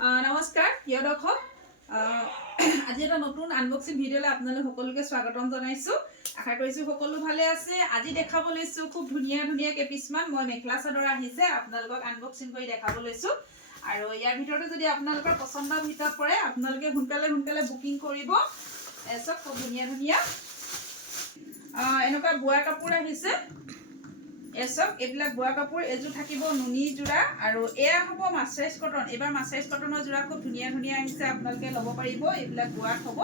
নমস্কাৰ প্ৰিয় দৰ্শক আজি এটা নতুন আনবক্সিং ভিডিঅ'লৈ আপোনালোক সকলোকে স্বাগতম জনাইছো। আশা কৰিছো সকলো ভালে আছে। আজি দেখাব লৈছো খুব ধুনীয়া ধুনীয়া কেপিছমান মই মেখেলা চাদৰ আহিছে আপোনালোকক আনবক্সিং কৰি দেখাব লৈছো। আৰু ইয়াৰ ভিতৰতে যদি আপোনালোকৰ পছন্দৰ ভিতৰত পৰে আপোনালোকে সোনকালে বুকিং কৰিব। এসব খুব ধুনীয়া ধুনীয়া এনেকুৱা বোৱা কাপোৰ আহিছে। এসব এইবিলাক বোৱা কাপোৰ এযোৰ থাকিব নুনি যোৰা আৰু এয়া হ'ব মাছৰাইজ কটন। এবাৰ মাছৰাইজ কটনৰ যোৰা খুব ধুনীয়া ধুনীয়া আহিছে আপোনালোকে ল'ব পাৰিব। এইবিলাক বোৱাত হ'ব।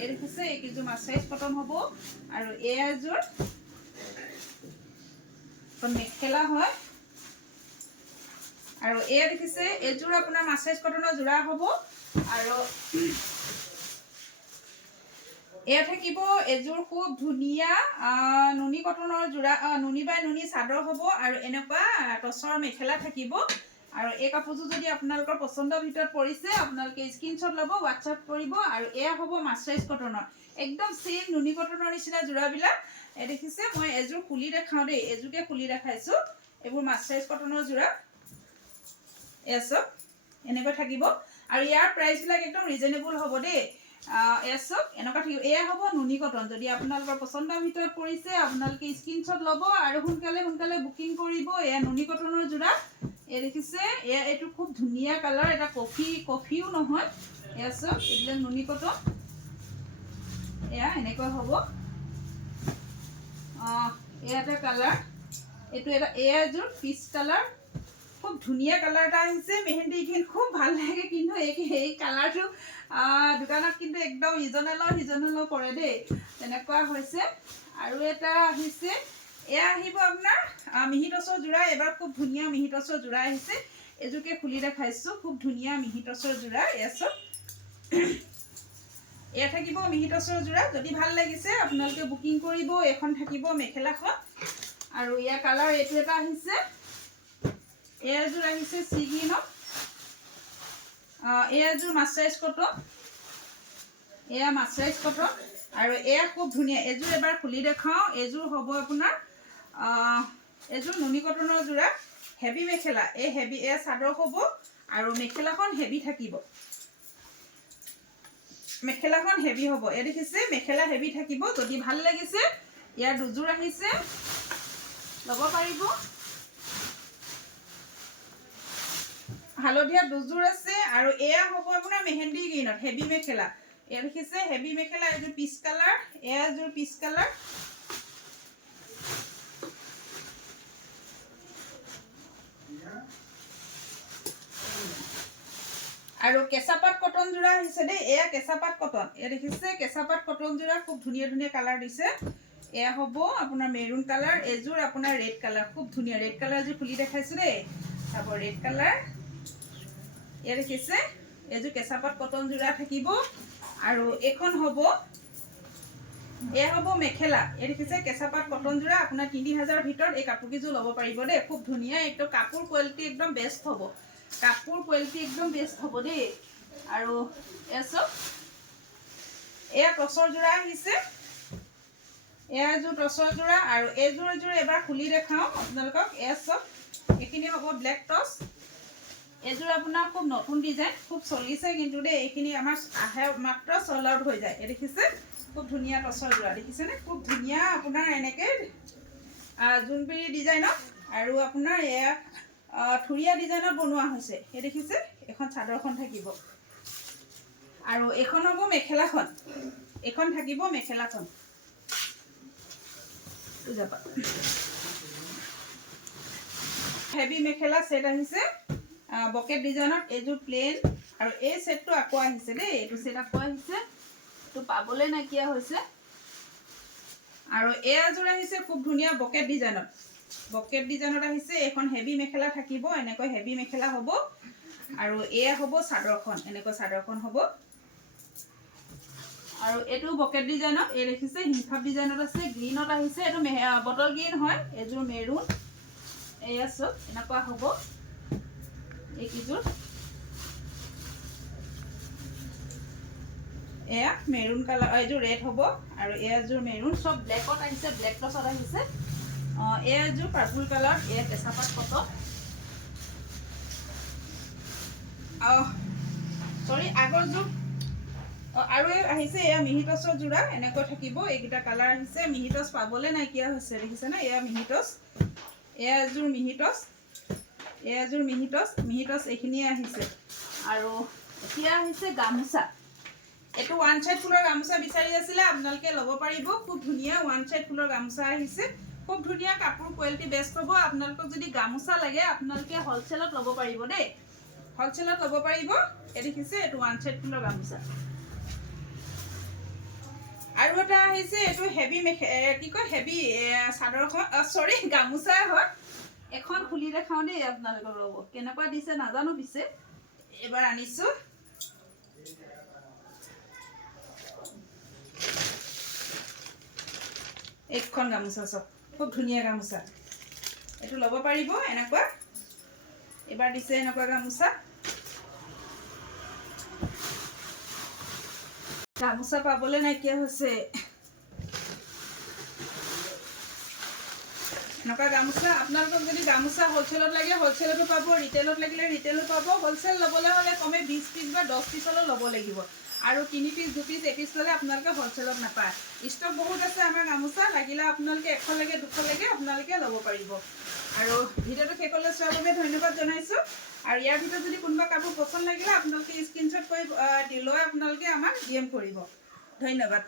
এই দেখিছে এইকেইযোৰ মাছৰাইজ কটন হ'ব আৰু এয়া এযোৰ মেখেলা হয় আৰু এয়া দেখিছে এযোৰ আপোনাৰ মাছৰাইজ কটনৰ যোৰা হ'ব আৰু এয়া থাকিব এযোৰ খুব ধুনীয়া নুনি কটনৰ যোৰা নুনি বাই নুনি চাদৰ হ'ব আৰু এনেকুৱা টচৰ মেখেলা থাকিব। আৰু এই কাপোৰযোৰ যদি আপোনালোকৰ পছন্দৰ ভিতৰত পৰিছে আপোনালোকে স্ক্ৰীনশ্বট ল'ব, হোৱাটছআপ কৰিব। আৰু এয়া হ'ব মাছৰাইজ কটনৰ একদম চেম নুনি কটনৰ নিচিনা যোৰাবিলাক। এই দেখিছে মই এযোৰ খুলি দেখাওঁ দেই, এযোৰকে খুলি দেখাইছোঁ। এইবোৰ মাছৰাইজ কটনৰ যোৰা এসব এনেকৈ থাকিব আৰু ইয়াৰ প্ৰাইচবিলাক একদম ৰিজনেবল হ'ব দেই। এসব এনেকুৱা থাকিব। এয়া হ'ব নুনি কটন। যদি আপোনালোকৰ পছন্দৰ ভিতৰত পৰিছে আপোনালোকে স্ক্ৰীনশ্বট ল'ব আৰু সোনকালে বুকিং কৰিব। এয়া নুনি কটনৰ যোৰা। এই দেখিছে এয়া এইটো খুব ধুনীয়া কালাৰ, এটা কফিও নহয়। এসব এইবিলাক নুনি কটন এয়া এনেকুৱা হ'ব। এয়া এটা কালাৰ, এইটো এয়া এযোৰ পিচ কালাৰ, খুব ধুনীয়া কালাৰ এটা আহিছে। মেহেন্দি গ্ৰীণ খুব ভাল লাগে, কিন্তু এই কালাৰটো দোকানত কিন্তু একদম সিজনেলৰ পৰে দেই, তেনেকুৱা হৈছে। আৰু এটা আহিছে, এয়া আহিব আপোনাৰ মিহি টচৰ যোৰা। এবাৰ খুব ধুনীয়া মিহি টচৰ যোৰা আহিছে। এযোৰকে খুলি দেখাইছোঁ, খুব ধুনীয়া মিহি টচৰ যোৰা। এসব এয়া থাকিব মিহি টচৰ যোৰা। যদি ভাল লাগিছে আপোনালোকে বুকিং কৰিব। এখন থাকিব মেখেলাখন আৰু ইয়াৰ কালাৰ এইটো এটা আহিছে। এযোৰ আহিছে চি গ্ৰীণত। এযোৰ মাছৰাইজ কটন, এয়া মাছৰাইজ কটন আৰু এয়া খুব ধুনীয়া এযোৰ। এবাৰ খুলি দেখাওঁ। এযোৰ হ'ব আপোনাৰ এযোৰ নুনি কটনৰ যোৰা, হেভি মেখেলা। এয়া চাদৰ হ'ব আৰু মেখেলাখন হেভি থাকিব। মেখেলাখন হেভি হ'ব। এই দেখিছে মেখেলা হেভি থাকিব। যদি ভাল লাগিছে ইয়াৰ দুযোৰ আহিছে, ল'ব পাৰিব। হালধীয়া দুযোৰ আছে আৰু এয়া হ'ব আপোনাৰ মেহেন্দি গ্ৰীণত হেভি মেখেলা। এয়া দেখিছে হেভি মেখেলা, এযোৰ পিচ কালাৰ, এয়া এযোৰ পিচ কালাৰ। আৰু কেঁচাপাত কটন যোৰা আহিছে দেই। এয়া কেঁচাপাত কটন। এয়া দেখিছে কেঁচাপাত কটন যোৰা, খুব ধুনীয়া ধুনীয়া কালাৰ দিছে। এয়া হ'ব আপোনাৰ মেৰুন কালাৰ, এযোৰ আপোনাৰ ৰেড কালাৰ, খুব ধুনীয়া ৰেড কালাৰ এযোৰ খুলি দেখাইছোঁ দেই। চাব ৰেড কালাৰ। এয়া দেখিছে এযোৰ কেঁচাপাত কটন যোৰা থাকিব আৰু এইখন হ'ব এয়া হ'ব মেখেলা। এই দেখিছে কেঁচাপাত কটন যোৰা। আপোনাৰ 3000ৰ ভিতৰত এই কাপোৰকেইযোৰ ল'ব পাৰিব দেই। খুব ধুনীয়া একদম কাপোৰ কোৱালিটি একদম বেষ্ট হ'ব। কাপোৰ কোৱালিটি একদম বেষ্ট হ'ব দেই। আৰু এসব এয়া টচৰ যোৰা আহিছে। এয়া এযোৰ টচৰ যোৰা আৰু এযোৰ এবাৰ খুলি দেখাওঁ আপোনালোকক। এসব এইখিনি হ'ব ব্লেক টচ। এযোৰ আপোনাৰ খুব নতুন ডিজাইন, খুব চলিছে কিন্তু দেই। এইখিনি আমাৰ আহে মাত্ৰ চল আউট হৈ যায়। এই দেখিছে খুব ধুনীয়া টচৰ যোৰা, দেখিছেনে? খুব ধুনীয়া আপোনাৰ এনেকৈ জোনবিৰি ডিজাইনত আৰু আপোনাৰ এয়া থুৰীয়া ডিজাইনত বনোৱা হৈছে। এই দেখিছে এখন চাদৰখন থাকিব আৰু এইখন হ'ব মেখেলাখন। এইখন থাকিব মেখেলাখন। হেভি মেখেলা ছেট আহিছে বকেট ডিজাইনত। এইযোৰ প্লেন আৰু এই ছেটটো আকৌ আহিছে দেই। এইটো ছেট আকৌ আহিছে, এইটো পাবলৈ নাইকিয়া হৈছে। আৰু এযোৰ আহিছে খুব ধুনীয়া বকেট ডিজাইনত। বকেট ডিজাইনত আহিছে। এইখন হেভি মেখেলা থাকিব, এনেকৈ হেভি মেখেলা হ'ব। আৰু এয়া হ'ব চাদৰখন, এনেকৈ চাদৰখন হ'ব। আৰু এইটো বকেট ডিজাইনত। এই দেখিছে হিমফাপ ডিজাইনত আছে, গ্ৰীণত আহিছে। এইটো বটল গ্ৰীণ হয়, এযোৰ মেৰুন। এয়া চব এনেকুৱা হ'ব এইকেইযোৰ। এয়া মেৰুন কালাৰ, এইযোৰ ৰেড হ'ব আৰু এযোৰ মেৰুন। চব ব্লেকত আহিছে, ব্লেক টচত আহিছে। এযোৰ পাৰ্পল কালাৰ, এয়া কেঁচাপাত কটন। সৰি আগৰ যোৰ আৰু আহিছে এয়া মিহিটছৰ যোৰা এনেকৈ থাকিব এইকেইটা কালাৰ আহিছে মিহিটছ পাবলৈ নাইকিয়া হৈছে দেখিছেনে এয়া মিহিটছ এয়া এযোৰ মিহিটছ মিহিটছ এইখিনিয়ে আহিছে আৰু এতিয়া আহিছে গামোচা এইটো ওৱান সাইড ফুলৰ গামোচা বিচাৰি আছিলে আপোনালোকে ল'ব পাৰিব খুব ধুনীয়া ওৱান সাইড ফুলৰ গামোচা আহিছে খুব ধুনীয়া কাপোৰ কোৱালিটি বেষ্ট হ'ব আপোনালোকক যদি গামোচা লাগে আপোনালোকে হ'লচেলত ল'ব পাৰিব দেই হ'লচেলত ল'ব পাৰিব এই দেখিছে এইটো ওৱান সাইড ফুলৰ গামোচা আৰু এটা আহিছে এইটো হেভি কি কয় হেভি চাদৰখন সৰি গামোচা হয় এখন খুলি দেখাওঁ দেই আপোনালোকক ৰ'ব কেনেকুৱা দিছে নাজানো পিছে এবাৰ আনিছো এইখন গামোচা চব খুব ধুনীয়া গামোচা এইটো ল'ব পাৰিব এনেকুৱা এবাৰ দিছে এনেকুৱা গামোচা গামোচা পাবলৈ নাইকিয়া হৈছে এনেকুৱা গামোচা আপোনালোকক যদি গামোচা হ'লচেলত লাগে হ'লচেলতো পাব ৰিটেইলত লাগিলে ৰিটেইলো পাব হ'লচেল ল'বলৈ হ'লে কমে 20 পিচ বা 10 পিচ হ'লেও ল'ব লাগিব আৰু 3 পিচ 2 পিচ 1 পিচ ল'লে আপোনালোকে হ'লচেলত নাপায় ষ্টক বহুত আছে আমাৰ গামোচা লাগিলে আপোনালোকে 100 লাগে 200 লাগে আপোনালোকে ল'ব পাৰিব আৰু ভিডিঅ'টো শেষলৈ চোৱাৰ বাবে ধন্যবাদ জনাইছোঁ আৰু ইয়াৰ ভিতৰত যদি কোনোবা কাপোৰ পছন্দ লাগিলে আপোনালোকে স্ক্ৰীনশ্বট কৰি লৈ আপোনালোকে আমাক DM কৰিব ধন্যবাদ